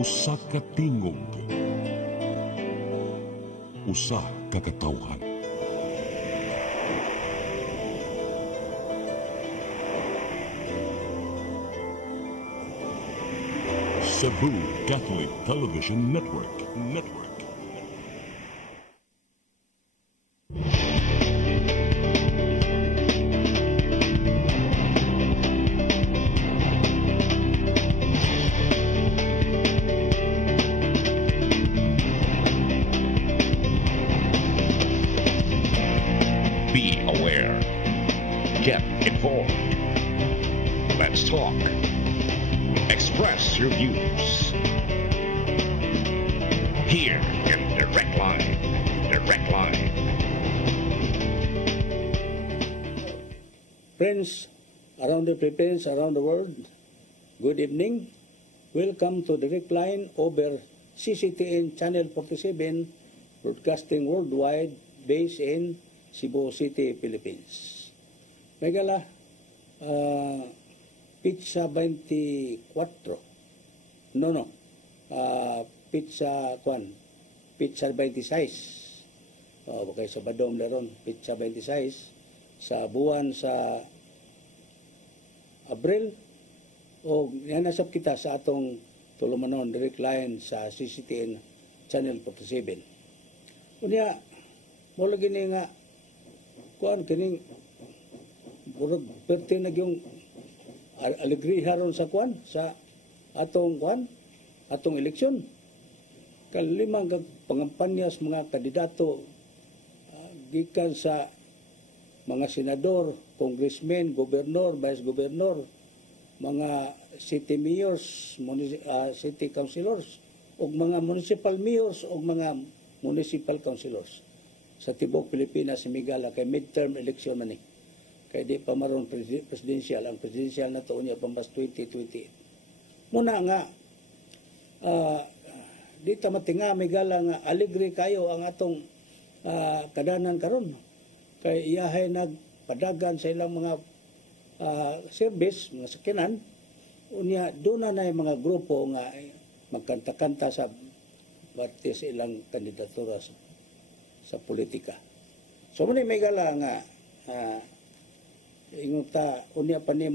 Usa ka tingog, usa ka katawhan. Cebu Catholic Television Network. Be aware. Get informed. Let's talk. Express your views. Here in Direct Line. Direct Line. Friends around the Philippines, around the world, good evening. Welcome to Direct Line over CCTN Channel 47, broadcasting worldwide, based in Cebu City, Philippines. Megala, pizza 24. Pizza 26. Okay, sa Badom na ron, pizza 26 sa buwan sa Abril. O yan nasab kita sa atong tulumanon direct line sa CCTN Channel 47. Unya, mo lagi ni nga kuan kining burog perte na yung alegriha ron sa kuan sa atong eleksyon. Kalimang pangampanyas mga kandidato gikan sa mga senador, congressmen, gobernador, vice gobernador, mga city mayors, city councilors, o mga municipal mayors o mga municipal councilors sa tibok Pilipinas, Migala, kay midterm election man ni. Kay di pa maron presidential. Ang presidential na to niya pambas 2028. Muna nga, di ta matinga, Migala, nga alegre kayo ang atong kadanan karon. Kay iyahay nagpadagan sa ilang mga service, mga sakinan, unya doon na yung mga grupo nga magkanta-kanta sa parte sa ilang kandidatura sa politika. So muna may gala nga inguta unya pa ni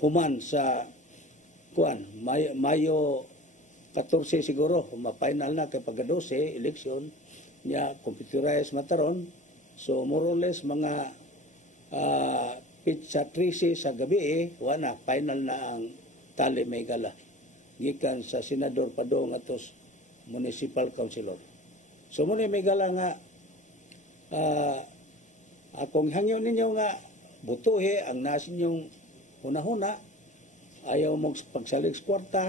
human sa kuan Mayo 14 siguro ma-final na kay pagka 12 election niya computerized mataron. So more or less mga pizza 13 sa gabi wana final na ang tali may gala gikan sa senador padong atos municipal councilor. So muna may gala nga akong hangyo ninyo nga butuhe ang nasin yung huna-huna ayaw mong pagsalig sa kwarta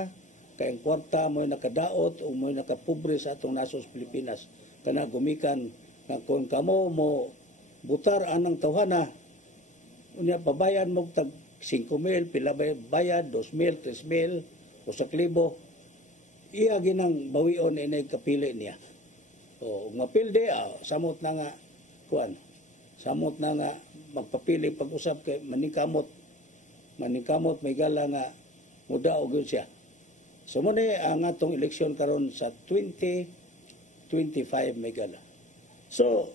kay ang kwarta mo'y nakadaot o mo'y nakapobre sa atong nasos Pilipinas kana gumikan nga kung kamo mo butar anang tawhana unya pabayan mo tag 5,000 pila bayad 2,000 3,000 o 1,000 iya ginang bawion inay kapili niya. O mapilde samot na nga kuan. Samot na nga magpapili pag-usap kay maningkamot may gala nga muda og siya. So mo ni ang atong eleksyon karon sa 2025 may gala. So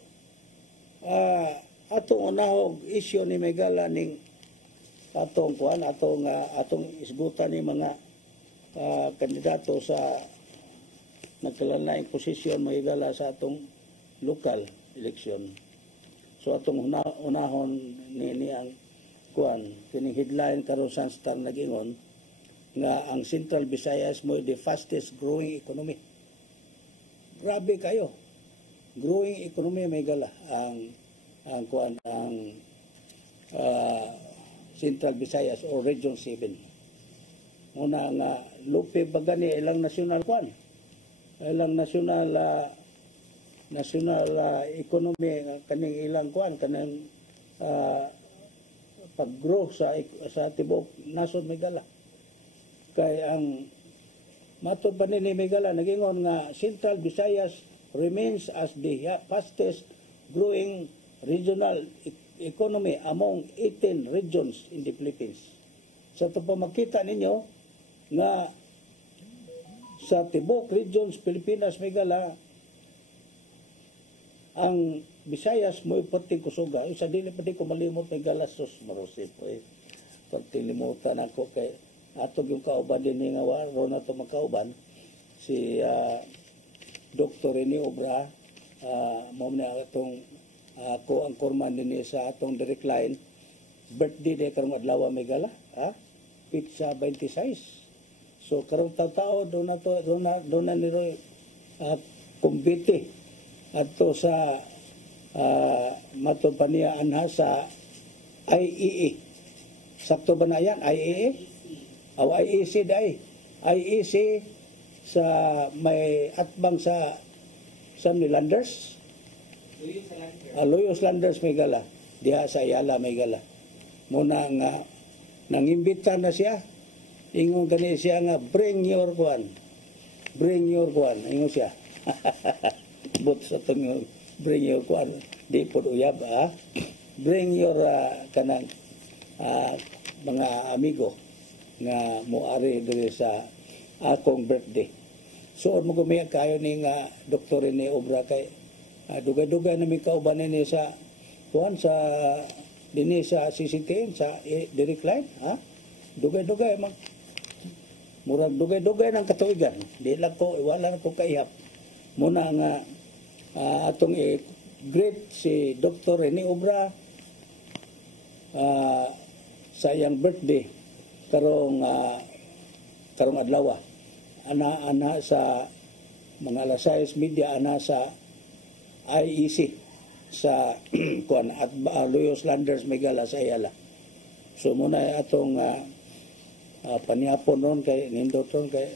atong unahog issue ni may gala ning atong kuan atong isgutan ni mga kandidato sa nagkalanlaing posisyon magigala sa atong local election. So atong unahon ni ang kuan kining headline karon sa Star nagingon nga ang Central Visayas mo the fastest growing economy. Grabe kayo. Growing economy may gala ang kuan ang Central Visayas or Region 7. Una nga lupi bagani ilang national kuan ilang national economy kaning ilang kuan kanang pag-grow sa tibok nasod Megala kay ang matud pa ni Megala nagingon nga Central Visayas remains as the fastest growing regional economy among 18 regions in the Philippines. So ito po makita ninyo nga sa tibok regions Pilipinas may gala ang Visayas mo pati kusuga sa dili pati ko malimot may gala sus marusip pagtilimutan ako kay atog yung kauban din nga waro na to magkauban si Dr. Rene Obra mo na atong ako ang korman din sa atong direct line birthday day karong adlaw may gala pizza 26 so karong tao doon na niro kumbite adto sa matod pa niya anha sa IEA sakto ba na yan IEA o IEC day IEC sa may atbang sa Landers Loyos Landers may gala diha sa Ayala may gala muna nga nangimbita na siya ingon gani siya nga bring your kwan ingon siya but sa tong bring your kwan di pod uyab bring your kanang mga amigo nga moari diri sa akong birthday so mo gumiya kayo ni nga Dr. Rene Obra kay dugay-dugay na mi kauban ni sa kuan sa dinhi sa CCTN sa direct line dugay-dugay murag dugay-dugay ng katuigan di lang ko wala na ko kaihap muna nga atong great si Dr. Rene Obra sa iyang birthday karong adlaw ana sa mga alas 6 media ana sa IEC sa kuan at Loyos Landers may gala sa Ayala so muna atong paniapon ron kay nindot ron kay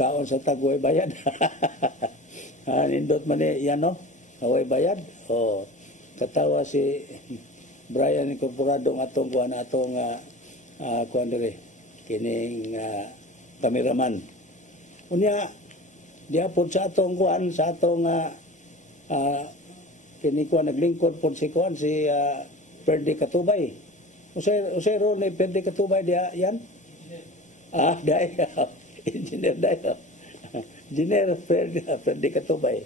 kaon sa tagway bayad nindot man yan no away bayad katawa si Brian Incorporado atong kuan atong kuan dire kining cameraman unya diapon sa atong kuan sa atong kini kuan naglingkod po si kuan si Perdi Katubay usay ro ni Perdi Katubay dia yan dai engineer dai engineer Perdi Katubay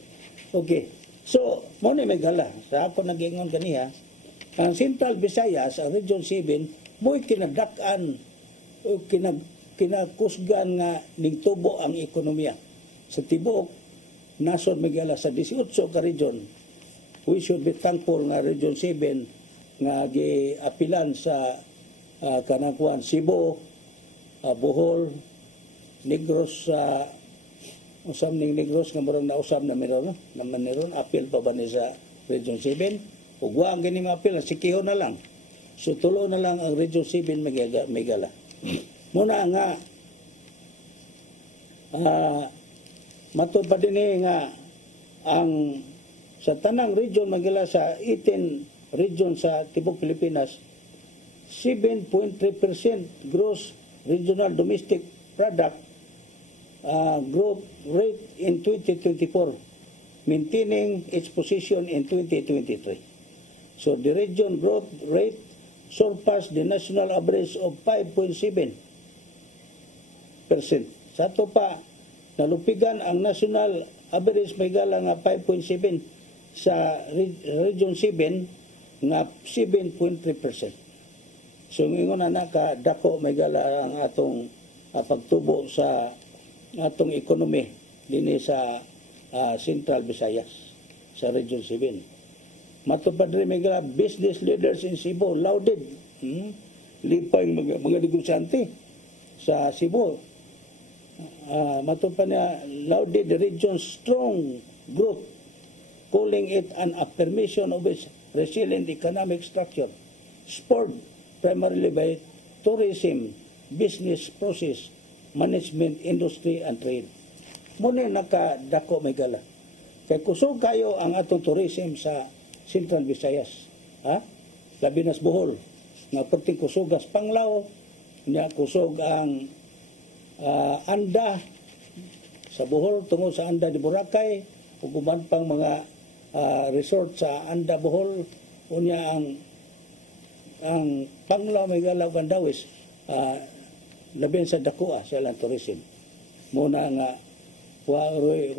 okay so mo ni megala sa ako nagingon kaniya ang Central Visayas ang Region 7 mo'y kinadak-an o kinakusgan nga ning tubo ang ekonomiya sa tibuok nasod megala sa 18 ka region we should be thankful nga Region 7 nga giapilan sa kanakuan Cebu, Bohol, Negros usam ning Negros nga murang nausab na meron naman meron apil pa ba ni sa Region 7 ug wa ang gani maapil sikiho na lang so tulo na lang ang Region 7 megala muna nga matud pa din nga ang sa tanang region magila sa 18 region sa tibok Pilipinas 7.3% gross regional domestic product growth rate in 2024 maintaining its position in 2023 so the region growth rate surpassed the national average of 5.7%. Sa ito pa, nalupigan ang national average may gala nga 5.7 sa Region 7 nga 7.3%. So ingon na nakadako may gala ang atong pagtubo sa atong ekonomi dinhi sa Central Visayas sa Region 7. Matupad rin may gala business leaders in Cebu lauded lipay mga negosyante sa Cebu matupad na lauded the region's strong growth calling it an affirmation of its resilient economic structure spurred primarily by tourism, business process, management, industry, and trade. Muna nakadako may gala. Kaya kusog kayo ang atong tourism sa Central Visayas. Labi nas Bohol. Nga perting kusugas Panglao. Nga kusog ang Anda sa Bohol tungod sa Anda di Boracay. Uguman pang mga resort sa Anda Bohol. Unya ang Panglao may galaw Gandawis. Labin sa Dakua sa ilang tourism. muna nga waroy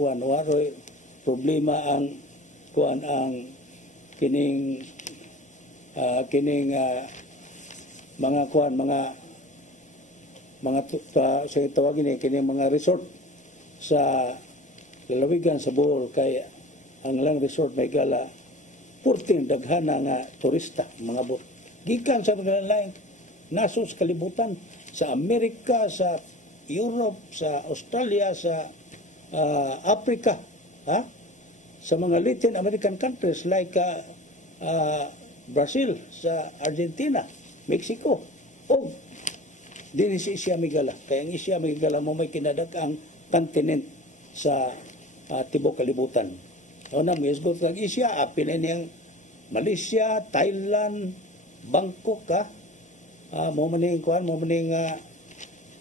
problema ang kining sa tawagin ni kining mga resort sa lalawigan sa Bohol, kay ang lang resort may gala purting daghana nga turista mga bot gikan sa mga lain naso sa kalibutan, sa Amerika, sa Europe, sa Australia, sa Africa, sa mga Latin American countries like Brazil, sa Argentina, Mexico, o din si Asia Migala. Kaya ang Asia Migala mo may kinadak-ang continent sa tibok kalibutan. O na, may isgot kang Asia, apin na niyang Malaysia, Thailand, Bangkok, mo maning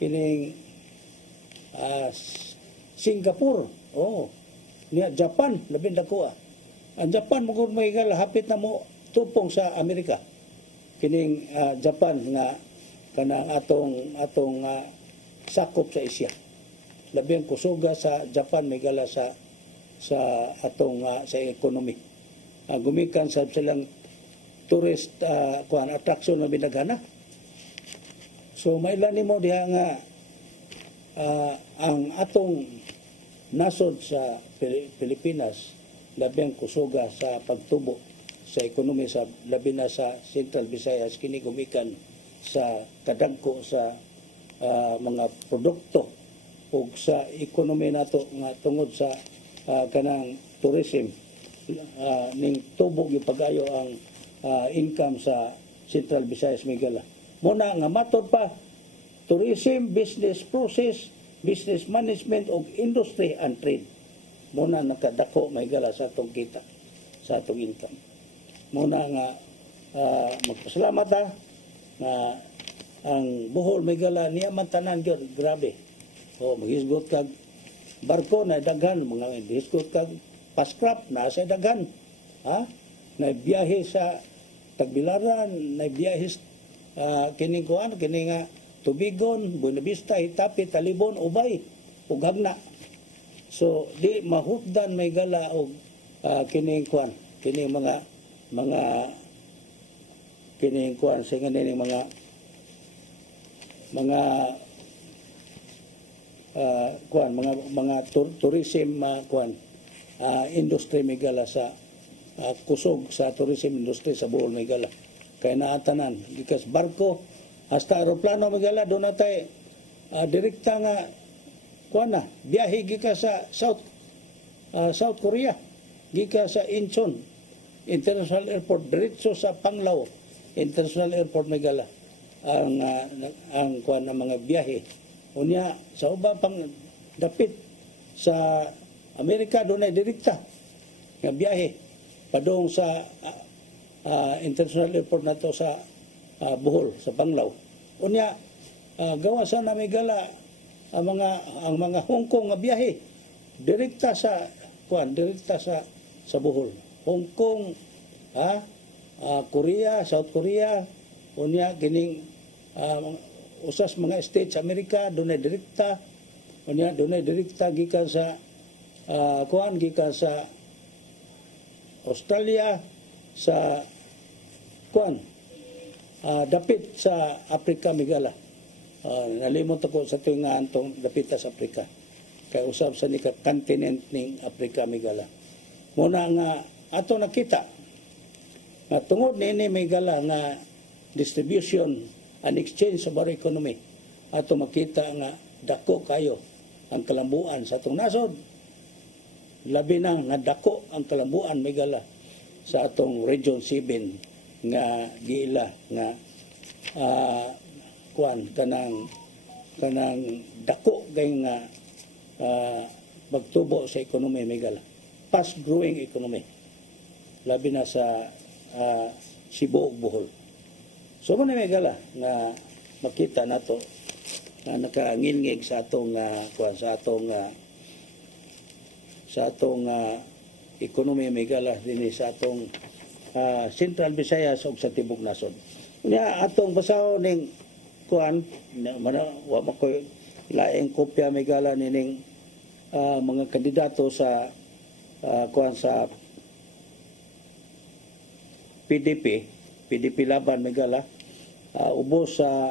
kining Singapore, niya Japan, labing dako. Ang Japan mo kung may hapit na mo tupong sa Amerika. Kining Japan nga kanang atong sakop sa Asia. Labing kusuga sa Japan may gala sa atong sa economy. Gumikan sa silang tourist attraction na binaghana. So mailan nimo diha nga ang atong nasod sa Pilipinas labing kusuga sa pagtubo sa ekonomiya sa labi na sa Central Visayas kini gumikan sa kadagko sa mga produkto ug sa ekonomiya nato nga tungod sa kanang tourism ning tubo gyud pagayo ang income sa Central Visayas Migala. Muna nga matod pa tourism, business process, business management ug industry and trade. Muna nakadako may gala sa atong kita, sa atong income. Muna nga magpasalamat na ang Bohol may gala niya man tanan gyud grabe. O maghisgot kag barko na daghan, mga hisgot kag paskrap na sa daghan. Na biyahe sa Tagbilaran, na biyahe kining Tubigon, Buena Vista, Hitapi, Talibon, Ubay, ug Hagna. So di mahutdan may gala og kining mga kining sa nganing mga tourism industry may gala sa kusog sa tourism industry sa Bohol may gala. Kaya naatanan gikas barko hasta aeroplano may gala doon natay direkta nga biyahe gika sa South Korea, gika sa Incheon International Airport diretso sa Panglao International Airport may gala ang mga biyahe. Unya sa uba pang dapit sa Amerika doon ay direkta nga biyahe padung sa International Airport nato sa Bohol sa Panglao. Unya gawa sana may gala ang mga Hong Kong nga biyahe direkta sa Bohol. Hong Kong, Korea, South Korea, unya kining usas mga states Amerika dunay direkta, unya dunay direkta gikan sa gikan sa Australia, sa dapit sa Africa migala. Nalimot ako sa tuwing nga antong dapit sa Africa. Kaya usab sa nika continent ning Africa migala. Muna nga ato nakita nga tungod niini migala nga distribution and exchange of our economy. Ato makita nga dako kayo ang kalambuan sa atong nasod. Labi na nga dako ang kalambuan migala sa atong Region 7 nga giila nga kanang dako gay nga magtubo sa ekonomiya migala. Fast growing economy. Labi na sa Cebu ug Bohol. So mo na migala nga makita nato na nakangilngig sa atong ekonomiya migala dinhi sa atong Central Visayas ug sa tibok nasod. Unya atong basaw ning wa makoy laing kopya may gala nining mga kandidato sa kuan sa PDP laban may gala ubo sa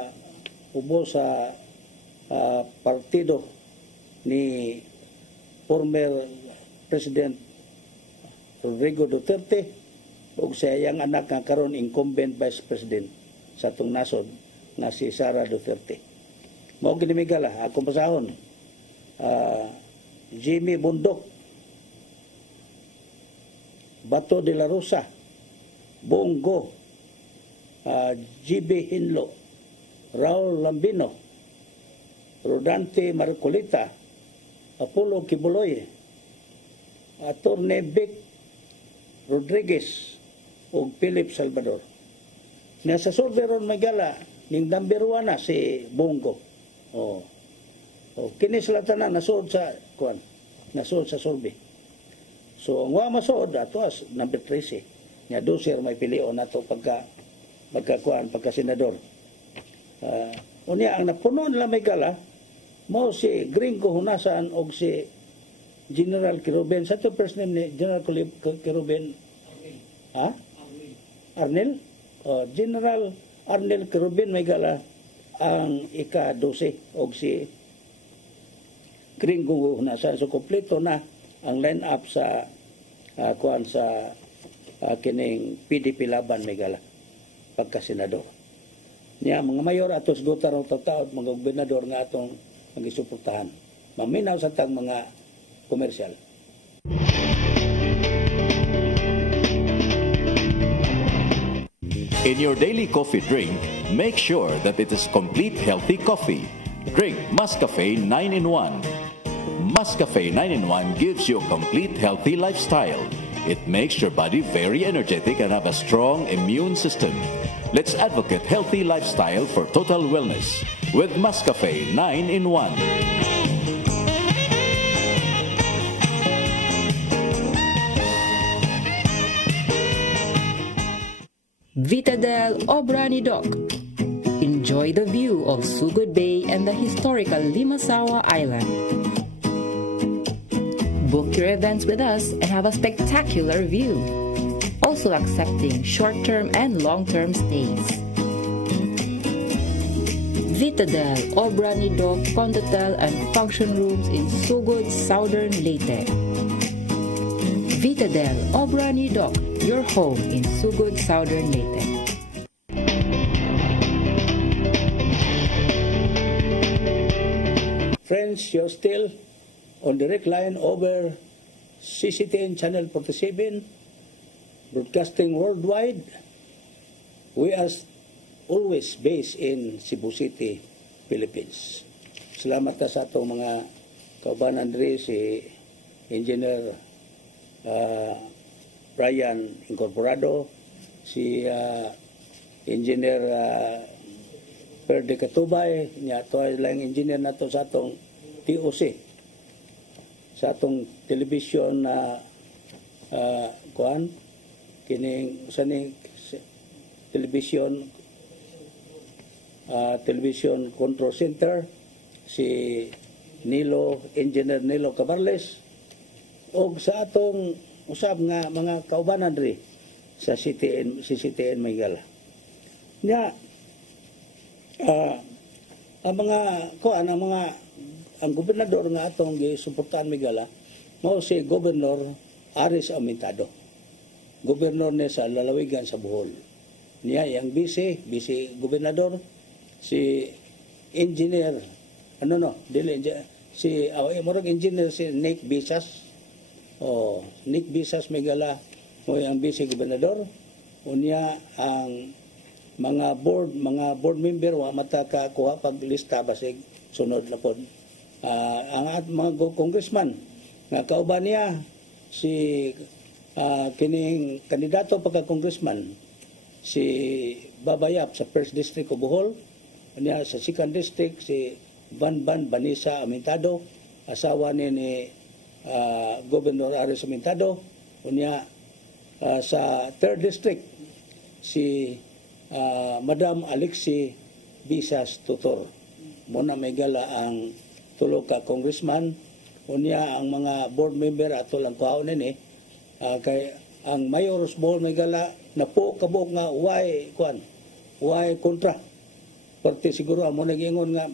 partido ni former President Rodrigo Duterte ug sa iyang anak nga karon incumbent Vice President sa atong nasod nga si Sara Duterte. Mao gini may gala akong basahon. Jimmy Bundok, Bato de la Rosa, Bongo, GB Hinlo, Raul Lambino, Rodante Marcolita, Apollo Kibuloy, Attorney Vic Rodriguez o Philip Salvador. Nasa survey ron magala ning number 1 na si Bongo. Kini sila tanan nasod sa kuan, nasod sa survey. So ang wa masod ato as number 13. Nya doser may pilion nato pagka senador. Unya ang napuno nila may gala mo si Gringo Hunasan og si General Kiruben. Sa to first name ni General Kiruben? Arnel? General Arnel Kiruben may gala ang ika-12 og si Gringo Hunasan. So kompleto na ang line-up sa kuan sa kining PDP laban may gala pagka-senador. Niya mga mayor atos gota raw taud mga gobernador nga atong magisuportahan. Maminaw sa tang mga komersyal. In your daily coffee drink, make sure that it is complete healthy coffee. Drink Mascafe 9-in-1. Mascafe 9-in-1 gives you a complete healthy lifestyle. It makes your body very energetic and have a strong immune system. Let's advocate healthy lifestyle for total wellness with Mascafe 9-in-1. Vitadel Obrani Dock. Enjoy the view of Sugod Bay and the historical Limasawa Island. Book your events with us and have a spectacular view. Also accepting short-term and long-term stays. Vitadel Obrani Dock Condotel and function rooms in Sugod, Southern Leyte. Vitadel Obrani Dock, your home in Sugod, Southern Leyte. Friends, you're still on direct line over CCTN Channel 47, broadcasting worldwide. We are always based in Cebu City, Philippines. Salamat na sa atong mga kaubanan diri si Engineer Brian Incorporado, si Engineer Perde Katubay, niya to ay lang engineer nato sa atong TOC, sa atong television na kuan kining saning television control center, si Engineer Nilo Cabarles, og sa atong usab nga mga kaubanan diri sa CCTN Maygala. Nya ang gobernador nga atong gisuportahan Maygala mao si Gobernador Aris Amentado. Gobernador ni sa lalawigan sa Bohol. Niya yang vice gobernador si engineer murag engineer si Nick Bisas. Nick Bisas Maygala mo ang vice gobernador. Unya ang mga board member wa mata ka kuha paglista basig sunod na pod. Ang mga congressman nga kauban niya si kining kandidato pagka congressman si Babayap sa 1st District of Bohol, niya sa 2nd District si Banban Banisa Amentado, asawa ni Governor Aris Amentado. Unya sa 3rd District si Madam Alexi Bisas Tutor. Muna may gala ang tulo ka congressman, unya ang mga board member ato lang kuhaon ni kay ang mayor's bohol may gala na po kabog nga why kontra. Parte siguro amo nag-ingon nga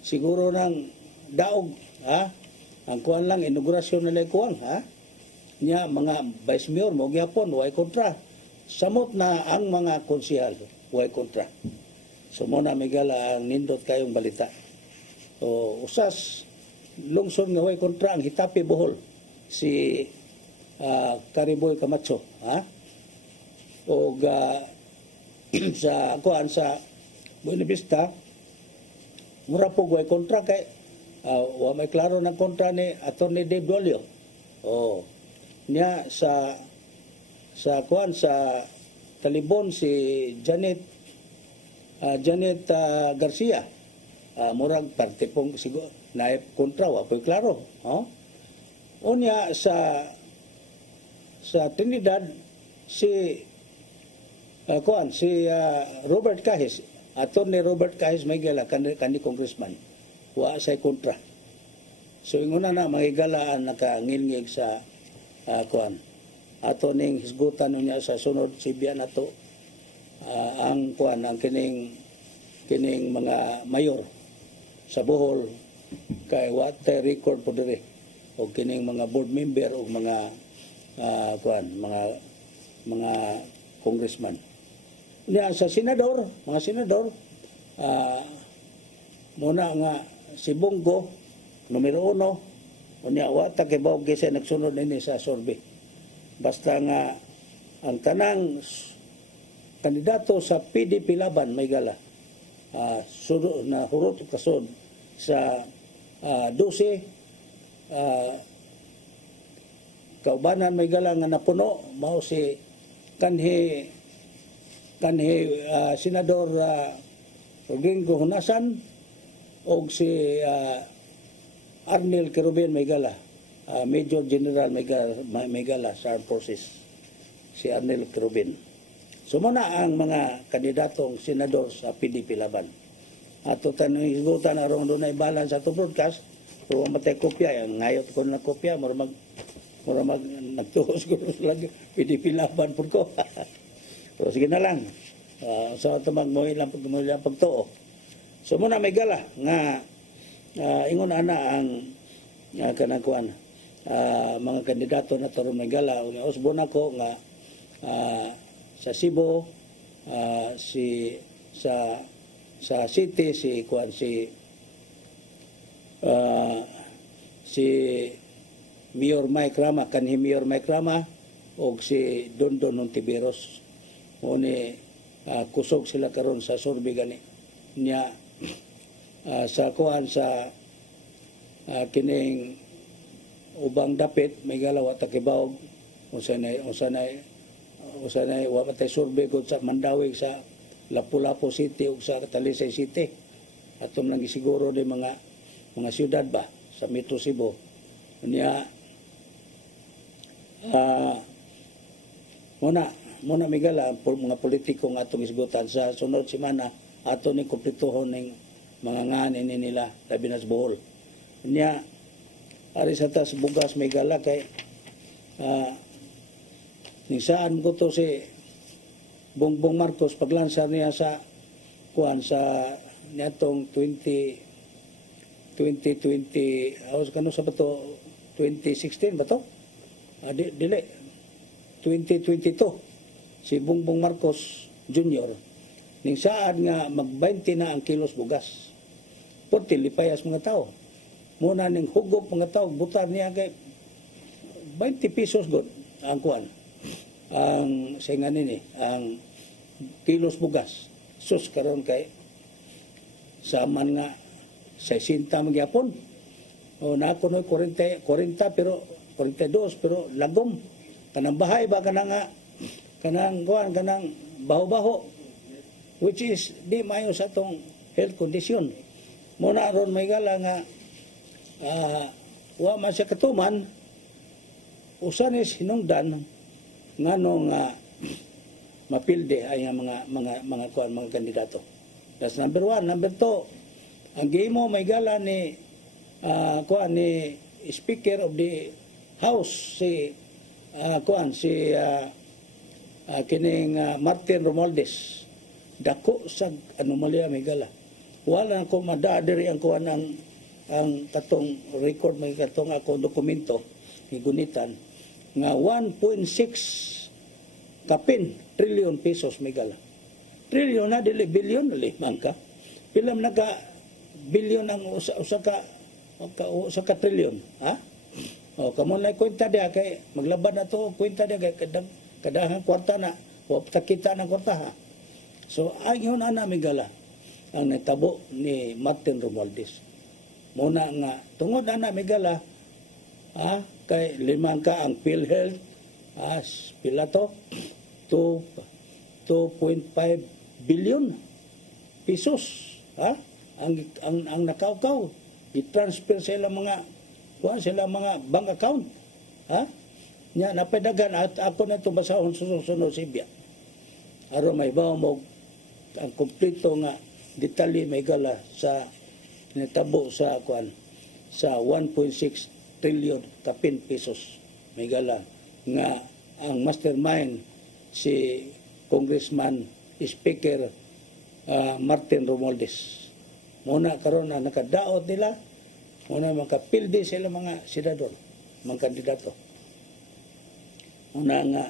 siguro nang daog ang kuan lang inaugurasyon na lang kuan nya mga vice mayor mo gyapon why kontra. Samot na ang mga konsehal why kontra. So mo na migala ang nindot kayong balita. O usas lungsod nga way kontra ang Hitapi Bohol si Kariboy Camacho o sa kuan sa Buena Vista mura po way kontra kay wa may klaro ng kontra ni Attorney Dave Dolio. O niya sa kuan sa Talibon si Janet Garcia murag parte pong siguro naip kontra wa po'y klaro unya sa Trinidad si Robert Kahis Attorney Robert Kahis may gala kani congressman wa say kontra so inguna na magigalaan nakangilngig sa ato ning hisgutan niya sa sunod sibian nato ang kining mga mayor sa Bohol kay what record po dire o kining mga board member o mga mga congressman niya sa mga senador muna nga si Bongo numero 1 unya wa ta kay bawg sa nagsunod ini sa survey basta nga ang tanang kandidato sa PDP laban may gala na hurot kasod sa 12 kaubanan may gala nga napuno mao si kanhi senador Rodrigo Hunasan og si Arnel Querubin may gala Major General may gala sa Armed Forces si Arnel Querubin. So muna ang mga kandidatong senador sa PDP laban. Ato tanong higutan aron doon ay balance sa ito broadcast. Pero matay kopya, yung ngayot ko na kopya, mura mag nagtuhos ko lang PDP laban po ko. Pero sige na lang. So ito magmuhin lang pagtuo. So muna may gala nga ingon ana ang kanangkuan mga kandidato na taro may gala. Usbon ako nga sa Cebu sa city si Mayor Mike Rama kanhi Mayor Mike Rama og si Dondon Ontiveros mo ni kusog sila karon sa survey gani niya sa kining ubang dapit may galaw at takibawog usanay wa patay survey gud sa Mandawi sa Lapu-Lapu City ug sa Talisay City atom lang gisiguro di mga syudad ba sa Metro Cebu unya muna migala mga politiko nga atong isgutan sa sunod semana ato ni kumplituhon ning mga nganin nila labi na sa Bohol unya ari sa tas bugas migala kay ning saan ko to si Bongbong Marcos paglansar niya sa niatong 2020 awas kano sa bato 2016 ba to dili 2022 si Bongbong Marcos Jr. ning saan nga mag-20 na ang kilos bugas puti lipayas mga tao muna ning hugop mga tao butar niya kay 20 pesos god ang kuan ang singan nini ang kilos bugas sus karon kay saman nga 60 magyapon o nako noy 40 pero 42 pero lagom kanang bahay ba kanang baho-baho which is di mayo sa tong health condition muna ron may gala nga wa man siya katuman usan is hinungdan ngano nga mapilde ay mga kandidato. That's number 1. Number 2, ang gimo may gala ni kuan ni Speaker of the House si kining Martin Romualdez. Dako sa anomalya Migala. Wala ko madadiri ang kuan ang katong record may katong ako dokumento gunitan nga 1.6 kapin trillion pesos Migala. Trillion na dili billion limang ka. Pila man naka billion ang usa ka trillion, ha? O kamo na kwenta dia kay maglaban na to kwenta dia kay kadahang kwarta na o kita ng kwarta ha. So ayun ana Migala ang natabo ni Martin Romualdez. Muna nga tungod ana Migala kay limang ka ang PhilHealth pila to 2.5 billion pesos ang nakaukaw i-transfer sila mga bank account nya napadagan at ako na ito basahon sunod Sibya aron may bawo mo ang kompleto nga detalye Migala sa natabo sa sa 1.6 trillion kapin pesos Migala nga ang mastermind si Congressman Speaker Martin Romualdez. Muna karon na nakadaot nila, muna makapildi sila mga senador, mga kandidato. Muna nga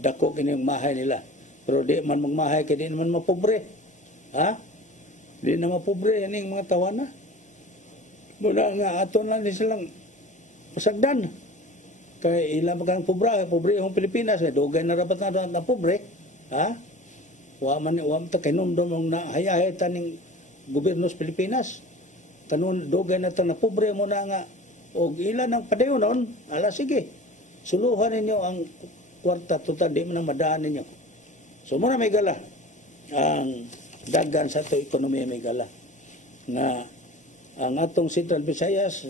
dako kini mahay nila. Pero di man magmahay kay di naman mapobre. Di na mapobre yaning mga tawana. Muna nga aton lang di silang pasagdan. Kay ilang magang pobre ang Pilipinas, dugay na rabat na pobre, wa ta kinumdum na hayahay taning gobyerno sa Pilipinas. Tanon dugay na ta na pobre mo na nga og ilan ang padayonon, sige. Suluhan ninyo ang kwarta tuta di man madaan ninyo. So muna Migala ang dagan sa ato ekonomiya Migala nga ang atong Central Visayas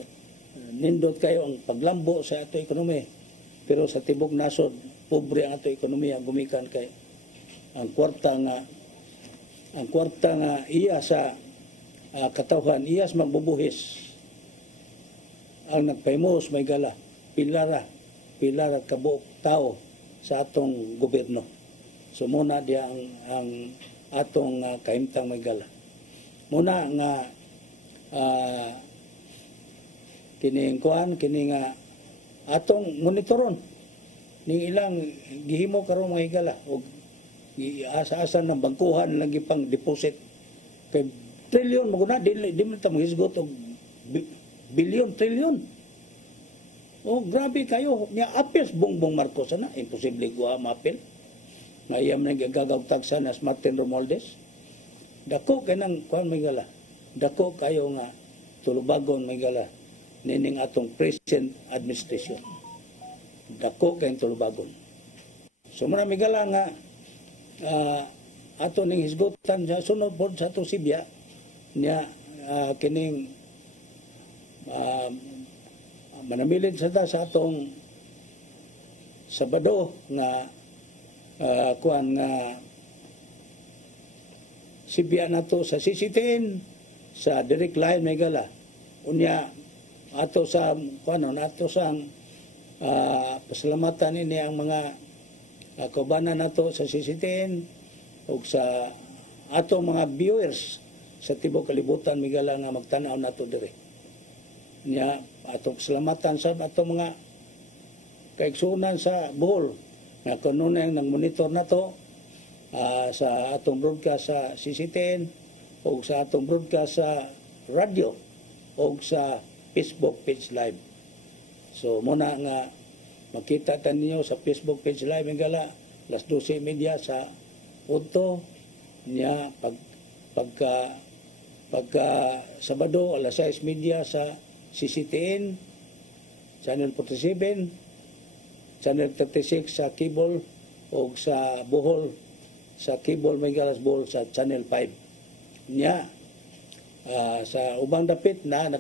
nindot kayo ang paglambo sa ato ekonomiya. Pero sa tibok nasod, pobre ang ato ekonomiya gumikan kay ang kwarta nga iya sa katawhan, iya sa magbubuhis. Ang nagpaymos Migala, pilara kabuok tao sa atong gobyerno. So muna dia ang atong kahimtang Migala. Muna nga kining atong monitoron ning ilang gihimo karon mga Higala og asa-asa ng bangkuhan lagi pang deposit kay trillion maguna di man ta maghisgot og billion trillion. Grabe kayo niya apels Bongbong Marcos na imposible ko maapel. Ngayam na gagawtag sa nas Martin Romualdez. Dako kanang kuan Migala. Dako kayo nga tulubagon Migala nining atong present administration. Dako kayong tulubagon. So muna Migala nga ato ning hisgutan sa sunod pod sa atong Sibya niya kining manamilin sa atong Sabado nga kuan nga Sibya nato sa CCTN sa direct line Migala. Unya ato sa pasalamatan ini ang mga kaubanan nato sa CCTN ug sa ato mga viewers sa tibok kalibutan Migala nga magtan-aw nato dire. Nya atong pasalamatan sa ato mga kaigsunan sa Bohol nga kanunay nang monitor nato sa atong broadcast sa CCTN ug sa atong broadcast sa radio ug sa Facebook page live. So muna nga makita ta ninyo sa Facebook page live Migala alas 12:30 sa punto niya pagka Sabado alas 6:30 sa CCTN Channel 47, Channel 36 sa cable o sa Bohol sa cable Migala Bohol sa Channel 5 niya. Sa ubang dapit na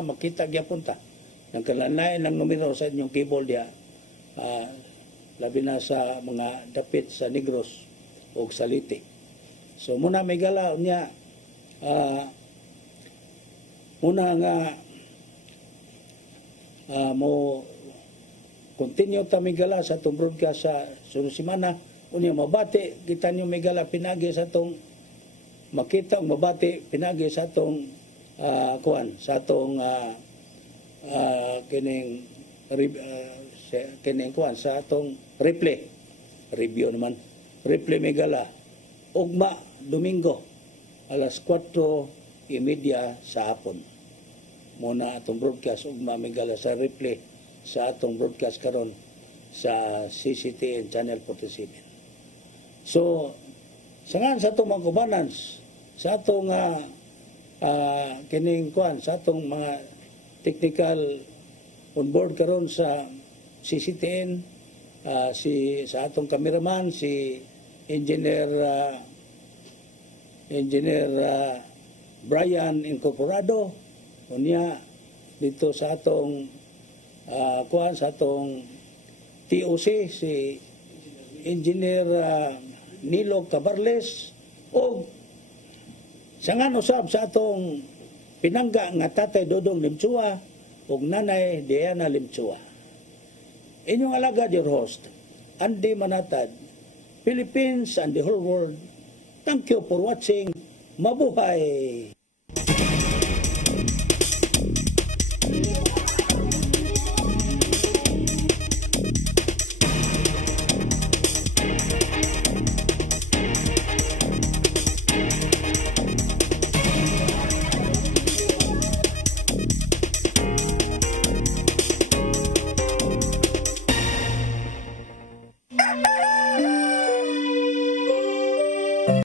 makita gyapon ta nagkalanayan ng numero sa inyong cable dia labi na sa mga dapit sa Negros o sa Liti. So muna Migala niya Una nga mo continue ta migala sa atong broadcast sa sunod semana. Unya mabati kita niyo migala pinagi sa atong makita og mabati pinagi sa atong sa atong kining sa atong replay review naman replay migala ugma Domingo alas 4:30 sa hapon. Muna atong broadcast ugma migala sa replay sa atong broadcast karon sa CCTN Channel 47. So, sangan sa atong mga kubanan, sa atong sa atong mga technical on board karon sa CCTN, sa atong cameraman, si Engineer Brian Incorporado, unya dito sa atong sa atong TOC, si Engineer Nilo Cabarles, o sangan usab sa atong pinangga nga Tatay Dodong Limchua o Nanay Diana Limchua. Inyong alagad your host, Andy Manatad, Philippines and the whole world. Thank you for watching. Mabuhay!